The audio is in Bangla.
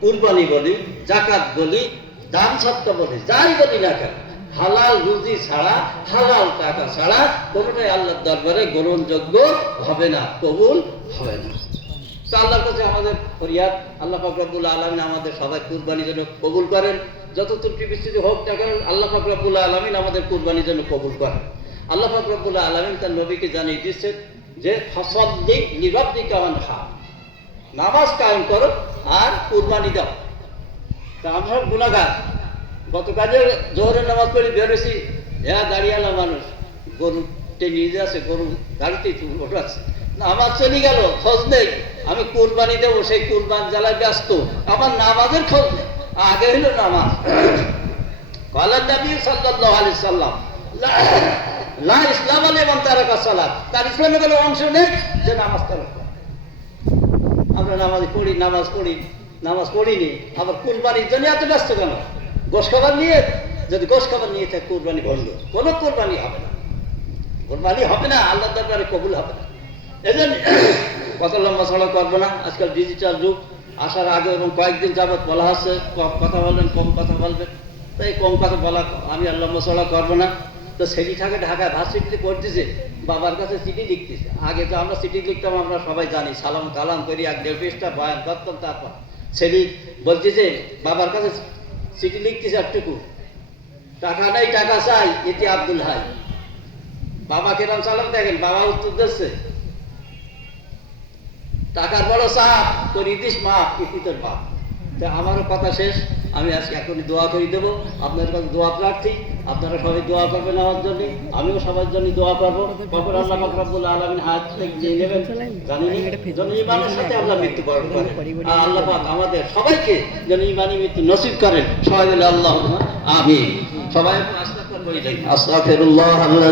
কুরবানি বলি জাকাত বলি, দান সত্য বলি, যাই বলি না কেন, হালাল রুজি ছাড়া, হালাল টাকা ছাড়া কোনোটাই আল্লাহর দরবারে গ্রহণযোগ্য হবে না, কবুল হবে না। তো আল্লাহর কাছে আমাদের ফরিয়াদ, আল্লাহ ফাকরাবুল আলমিন আমাদের সবাই কুরবানি যেন কবুল করেন যত ত্রুটি বিস্তৃতি হোক না আল্লাহ ফাকরাবুল আলমিন আমাদের কুরবানি যেন কবুল করেন। আল্লাহ ফাকরাবুল আলমিন তার নবীকে জানিয়ে দিচ্ছেন যে ফসল দিক নীরব নামাজ কায়েম করো আর কুরবানি দাও। তা আমরা গুণাগার। গতকালে জোহরের নামাজ পড়ে বেরোছি। এরা দাঁড়িয়ালা মানুষ, গরু টেনে নিয়ে আছে গরু গাড়িতেই ওঠা আছে। না আমার চলে গেল, খোঁজ নেই। আমি কুরবানি দেবো, সেই কুরবান জ্বালায় ব্যস্ত। আমার নামাজের খোঁজ নেই। আগে হইল নামাজ। কলার সাল্লাল্লাহু আলাইহি সাল্লাম লা- ইসলাম আলী এবং তারাকা সালাত। তার ইসলামে গেলে অংশ নেই যে নামাজ তারা। আমরা নামাজ পড়ি নামাজ পড়ি, নামাজ পড়িনি। আবার কুরবানির জন্য এত ব্যস্ত কেন? গোশ খাবার নিয়ে, যদি গোশ খাবার নিয়ে থাকে, কুরবানি বন্ধ। কোনো কুরবানি হবে না। কোরবানি হবে না আল্লাহ দরবারে কবুল হবে না। এজন্য কত লম্বা ছড়া করব না। আজকাল ডিজিটাল যুগ, আসার আগে এবং কয়েকদিন যাবত বলা হচ্ছে, কম কথা বলবেন, কম কথা বলবেন। তাই কম কথা বলা, আমি আর লম্বা ছড়া করব না। তো সেটি থাকে ঢাকায় ভার্সিটিতে করতেছে বাবার কাছে চিঠি লিখতেছে। আগে তো আমরা চিঠি লিখতাম, আমরা সবাই জানি, সালাম কালাম করি, এক দেড় পৃষ্ঠা বয়ান করতাম, তারপর। সেটি বলতেছে, বাবার কাছে চিঠি লিখতেছে একটুকু। টাকা নাই, টাকা চাই, এটি আব্দুল হাই। বাবা কেরাম সালাম দেখেন, বাবা উত্তর দিচ্ছে, টাকার বড় চাপ, তোর ইতিস মাপ ইতি তোর বাপ। তা আমারও কথা শেষ। আমি আজকে এখনই দোয়া করে, দেবো। আপনার কাছে দোয়া প্রার্থী, আপনারা সবাই দোয়া করবেন আমার জন্য, আমিও সবার জন্য দোয়া করব। কখন আল্লাহ ফকরাবুল আলমিন হাত থেকে যে নেবেন। যেন ইমানের সাথে আল্লাহ মৃত্যু বরণ করেন আর আল্লাহ আমাদের সবাইকে যেন ইমানি মৃত্যু নসিব করেন। সবাই আল্লাহ আমি সবাই আস্তাগফিরুল্লাহ আল্লাহ